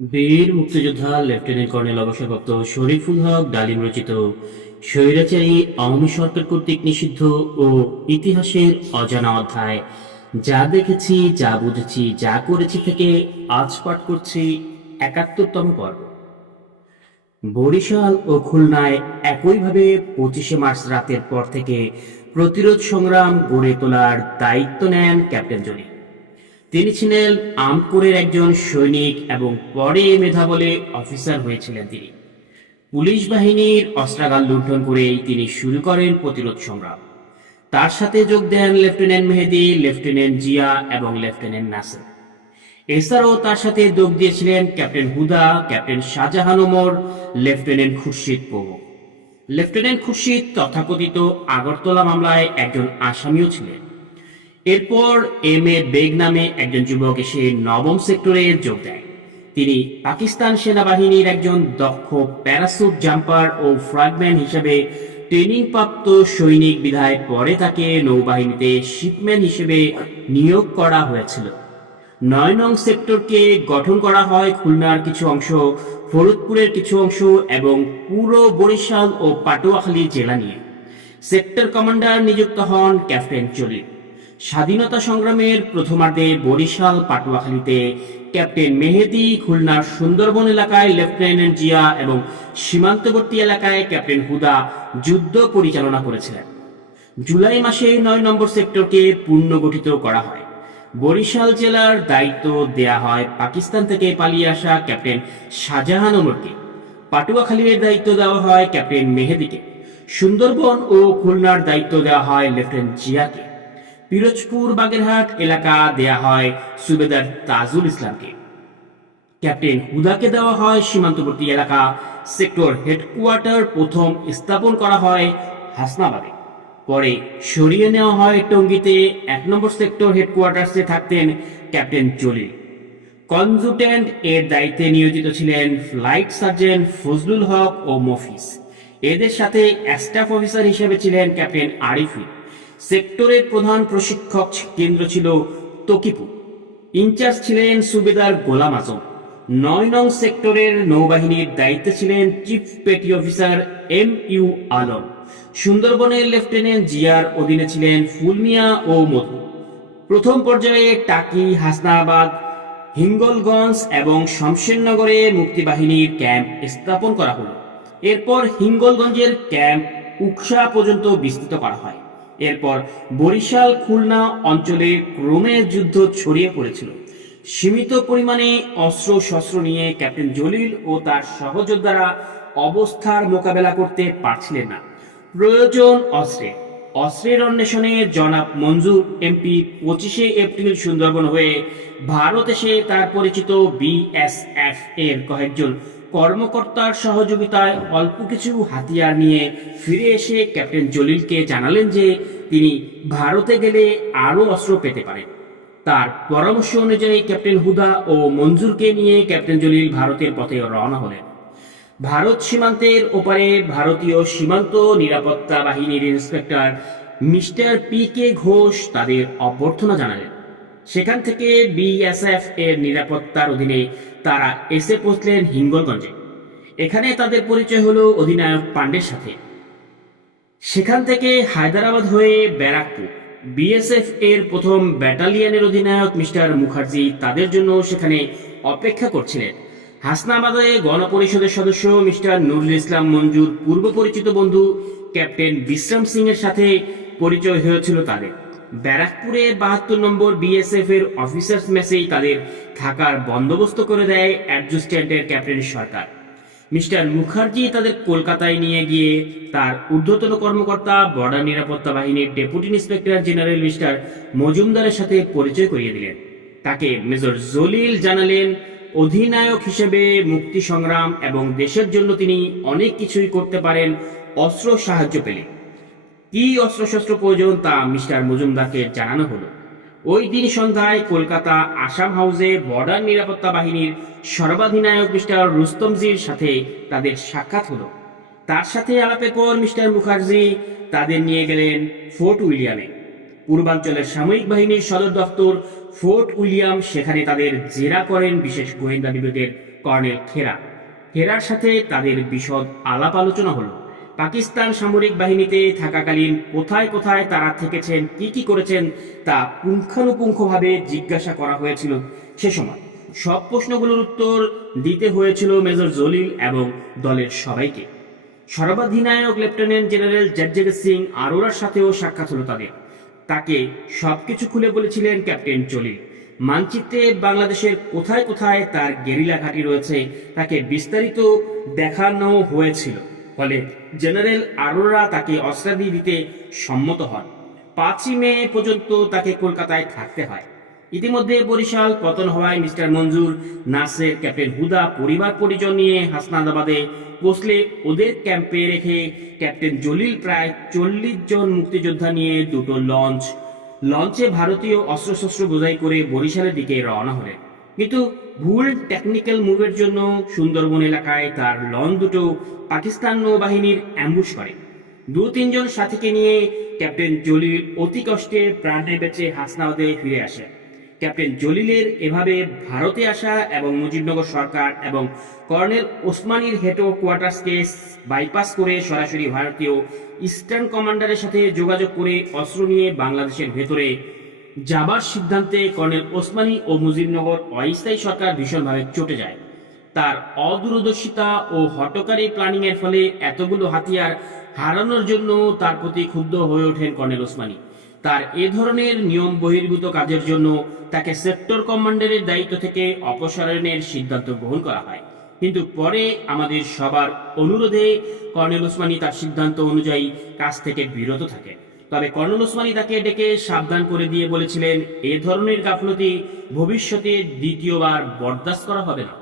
বীর মুক্তিযোদ্ধা lieutenant colonel অবসরপ্রাপ্ত শরীফুল হক ডালিম রচিত স্বৈরাচারী আওয়ামী সরকার কর্তৃক নিষিদ্ধ ও ইতিহাসের অজানা অধ্যায়। যা দেখেছি, যা বুঝেছি, যা করেছি থেকে আজ পাঠ করছি একাত্তরতম পর্ব। বরিশাল ও খুলনায় একইভাবে পঁচিশে মার্চ রাতের পর থেকে প্রতিরোধ সংগ্রাম গড়ে তোলার দায়িত্ব নেন ক্যাপ্টেন জলি তিনি ছিলেন আমপুরের একজন সৈনিক এবং পরে মেধা বলে অফিসার হয়েছিলেন তিনি। পুলিশ বাহিনীর অস্ত্রাগার লুণ্ঠন করেই তিনি শুরু করেন প্রতিরোধ সংগ্রাম। তার সাথে যোগ দেন লেফটেন্যান্ট মেহেদি, লেফটেন্যান্ট জিয়া এবং লেফটেন্যান্ট নাসের। এছাড়াও তার সাথে যোগ দিয়েছিলেন captain Huda, captain Shahjahan Omar, lieutenant Khurshid প্রমুখ। লেফটেন্যান্ট খুরশিদ তথাকথিত আগরতলা মামলায় একজন আসামিও ছিলেন। এরপর এম এ বেগ নামে একজন যুবক এসে নবম সেক্টরে যোগ দেয়। তিনি পাকিস্তান সেনাবাহিনীর একজন দক্ষ প্যারাসুট জাম্পার ও ফ্রাগম্যান হিসেবে ট্রেনিং প্রাপ্ত সৈনিক বিধায় পরে তাকে নৌবাহিনীতে শিপম্যান হিসেবে নিয়োগ করা হয়েছিল। নয় নং সেক্টরকে গঠন করা হয় খুলনার কিছু অংশ, ফরিদপুরের কিছু অংশ এবং পুরো বরিশাল ও পাটুয়াখালী জেলা নিয়ে। সেক্টর কমান্ডার নিযুক্ত হন ক্যাপ্টেন চলিত স্বাধীনতা সংগ্রামের প্রথমার্ধে বরিশাল পাটুয়াখালীতে ক্যাপ্টেন মেহেদি খুলনার সুন্দরবন এলাকায় লেফটেন্যান্ট জিয়া এবং সীমান্তবর্তী এলাকায় ক্যাপ্টেন হুদা যুদ্ধ পরিচালনা করেছিলেন। জুলাই মাসে নয় নম্বর সেক্টরকে পুনর্গঠিত করা হয়। বরিশাল জেলার দায়িত্ব দেয়া হয় পাকিস্তান থেকে পালিয়ে আসা ক্যাপ্টেন শাহজাহান ওমরকে। পাটুয়াখালীর দায়িত্ব দেওয়া হয় ক্যাপ্টেন মেহেদিকে। সুন্দরবন ও খুলনার দায়িত্ব দেওয়া হয় লেফটেন্যান্ট জিয়াকে। পিরোজপুর বাগেরহাট এলাকা দেয়া হয় সুবেদার তাজুল ইসলামকে। ক্যাপ্টেন হুদাকে দেওয়া হয় সীমান্তবর্তী এলাকা। সেক্টর হেডকোয়ার্টার প্রথম স্থাপন করা হয় হাসনাবাদে। পরে সরিয়ে নেওয়া হয় টঙ্গীতে। এক নম্বর সেক্টর হেডকোয়ার্টার্সে থাকতেন ক্যাপ্টেন জলিল কনজুটেন্ট এর দায়িত্বে নিয়োজিত ছিলেন ফ্লাইট সার্জেন্ট ফজলুল হক ও মফিস এদের সাথে স্টাফ অফিসার হিসেবে ছিলেন ক্যাপ্টেন আরিফি সেক্টরের প্রধান প্রশিক্ষক কেন্দ্র ছিল তকিপুর। ইনচার্জ ছিলেন সুবেদার গোলাম আজম। নয় নং সেক্টরের নৌবাহিনীর দায়িত্বে ছিলেন chief petty officer M U Alam. সুন্দরবনের লেফটেন্যান্ট জিয়ার অধীনে ছিলেন ফুলমিয়া ও মধু। প্রথম পর্যায়ে টাকি, হাসনাবাদ, হিঙ্গলগঞ্জ এবং শমশেরনগরে মুক্তিবাহিনীর ক্যাম্প স্থাপন করা হলো। এরপর হিঙ্গলগঞ্জের ক্যাম্প উকসা পর্যন্ত বিস্তৃত করা হয়। এরপর বরিশাল খুলনা অঞ্চলে ক্রমে যুদ্ধ ছড়িয়ে পড়েছিল। সীমিত পরিমাণে অস্ত্র শস্ত্র নিয়ে ক্যাপ্টেন জলিল ও তার সহযোদ্ধারা অবস্থার মোকাবেলা করতে পারছিলেন না। প্রয়োজন অস্ত্রের অস্ত্রের অন্বেষণে জনাব মঞ্জুর এমপি পঁচিশে এপ্রিল সুন্দরবন হয়ে ভারত এসে তার পরিচিত বিএসএফ এর কয়েকজন কর্মকর্তার সহযোগিতায় অল্প কিছু হাতিয়ার নিয়ে ফিরে এসে ক্যাপ্টেন জলিলকে জানালেন যে তিনি ভারতে গেলে আরও অস্ত্র পেতে পারেন। তার পরামর্শ অনুযায়ী ক্যাপ্টেন হুদা ও মঞ্জুরকে নিয়ে ক্যাপ্টেন জলিল ভারতের পথে রওনা হলেন। ভারত সীমান্তের ওপারে ভারতীয় সীমান্ত নিরাপত্তা বাহিনীর inspector mister P K Ghosh তাদের অভ্যর্থনা জানালেন। সেখান থেকে বিএসএফ এর নিরাপত্তার অধীনে তারা এসে পৌঁছলেন হিঙ্গলগঞ্জে। এখানে তাদের পরিচয় হলো অধিনায়ক পাণ্ডের সাথে। সেখান থেকে হায়দ্রাবাদ হয়ে ব্যারাকপুর। বিএসএফ এর প্রথম ব্যাটালিয়নের অধিনায়ক মিস্টার মুখার্জি তাদের জন্য সেখানে অপেক্ষা করছিলেন। হাসনাবাদে গণপরিষদের সদস্য মিস্টার নুরুল ইসলাম মঞ্জুর পূর্ব পরিচিত বন্ধু ক্যাপ্টেন বিশ্রাম সিং এর সাথে পরিচয় হয়েছিল তাদের। ব্যারাকপুরে বাহাত্তর নম্বর বিএসএফ এর অফিসার্স মেসেই তাদের থাকার বন্দোবস্ত করে দেয় অ্যাডজাস্ট্যান্টের ক্যাপ্টেন সরকার। মিস্টার মুখার্জি তাদের কলকাতায় নিয়ে গিয়ে তার ঊর্ধ্বতন কর্মকর্তা বর্ডার নিরাপত্তা বাহিনীর ডেপুটি ইন্সপেক্টর জেনারেল মিস্টার মজুমদারের সাথে পরিচয় করিয়ে দিলেন। তাকে মেজর জলিল জানালেন, অধিনায়ক হিসেবে মুক্তি সংগ্রাম এবং দেশের জন্য তিনি অনেক কিছুই করতে পারেন, অস্ত্র সাহায্য পেলে। কি অস্ত্রশস্ত্র প্রয়োজন তা মিস্টার মজুমদারকে জানানো হলো। ওই দিন সন্ধ্যায় কলকাতা আসাম হাউসে বর্ডার নিরাপত্তা বাহিনীর সর্বাধিনায়ক মিস্টার রুস্তমজির সাথে তাদের সাক্ষাৎ হলো। তার সাথে আলাপের পর মিস্টার মুখার্জি তাদের নিয়ে গেলেন ফোর্ট উইলিয়ামে। পূর্বাঞ্চলের সামরিক বাহিনীর সদর দপ্তর ফোর্ট উইলিয়াম, সেখানে তাদের জেরা করেন বিশেষ গোয়েন্দা বিভাগের কর্নেল খেরা। খেরার সাথে তাদের বিশদ আলাপ আলোচনা হলো। পাকিস্তান সামরিক বাহিনীতে থাকাকালীন কোথায় কোথায় তারা থেকেছেন, কি কি করেছেন, তা পুঙ্খানুপুঙ্খভাবে জিজ্ঞাসা করা হয়েছিল সে সময়। সব প্রশ্নগুলোর উত্তর দিতে হয়েছিল মেজর জলিল এবং দলের সবাইকে। সর্বাধিনায়ক লেফটেন্যান্ট জেনারেল জগজিৎ সিং আরোরার সাথেও সাক্ষাৎ হলো তাদের। তাকে সবকিছু খুলে বলেছিলেন ক্যাপ্টেন জলিল। মানচিত্রে বাংলাদেশের কোথায় কোথায় তার গেরিলা ঘাঁটি রয়েছে, তাকে বিস্তারিত দেখানো হয়েছিল। ফলে জেনারেল আরোরা তাকে অস্ত্রাদি দিতে সম্মত হন। পাঁচই মে পর্যন্ত তাকে কলকাতায় থাকতে হয়। ইতিমধ্যে বরিশাল পতন হওয়ায় মিস্টার মঞ্জুর নাসের ক্যাপ্টেন হুদা পরিবার পরিজন নিয়ে হাসনাদাবাদে পৌঁছলে ওদের ক্যাম্পে রেখে ক্যাপ্টেন জলিল প্রায় চল্লিশ জন মুক্তিযোদ্ধা নিয়ে দুটো লঞ্চ। লঞ্চে ভারতীয় অস্ত্রশস্ত্র বোঝাই করে বরিশালের দিকে রওনা হলেন। কিন্তু ভুল টেকনিক্যাল মুভের জন্য সুন্দরবন এলাকায় তার লঞ্চ দুটো পাকিস্তান নৌবাহিনীর অ্যাম্বুশ করে। দু তিনজন সাথীকে নিয়ে ক্যাপ্টেন জলিল অতি কষ্টে প্রাণে বেঁচে হাসনাবাদে ফিরে আসে। ক্যাপ্টেন জলিলের এভাবে ভারতে আসা এবং মুজিবনগর সরকার এবং কর্নেল ওসমানীর হেটো কোয়ার্টার্সকে বাইপাস করে সরাসরি ভারতীয় ইস্টার্ন কমান্ডারের সাথে যোগাযোগ করে অস্ত্র নিয়ে বাংলাদেশের ভেতরে যাবার সিদ্ধান্তে কর্নেল ওসমানী ও মুজিবনগর অস্থায়ী সরকার ভীষণভাবে চটে যায়। তার অদূরদর্শিতা ও হটকারী প্ল্যানিং এর ফলে এতগুলো হাতিয়ার হারানোর জন্য তার প্রতি ক্ষুব্ধ হয়ে ওঠেন কর্নেল ওসমানী। তার এ ধরনের নিয়ম বহির্ভূত কাজের জন্য তাকে সেক্টর কমান্ডারের দায়িত্ব থেকে অপসারণের সিদ্ধান্ত গ্রহণ করা হয়। কিন্তু পরে আমাদের সবার অনুরোধে কর্নেল ওসমানী তার সিদ্ধান্ত অনুযায়ী কাজ থেকে বিরত থাকে তবে কর্নেল ওসমানী তাকে ডেকে সাবধান করে দিয়ে বলেছিলেন, এ ধরনের গাফলতি ভবিষ্যতে দ্বিতীয়বার বরদাস্ত করা হবে না।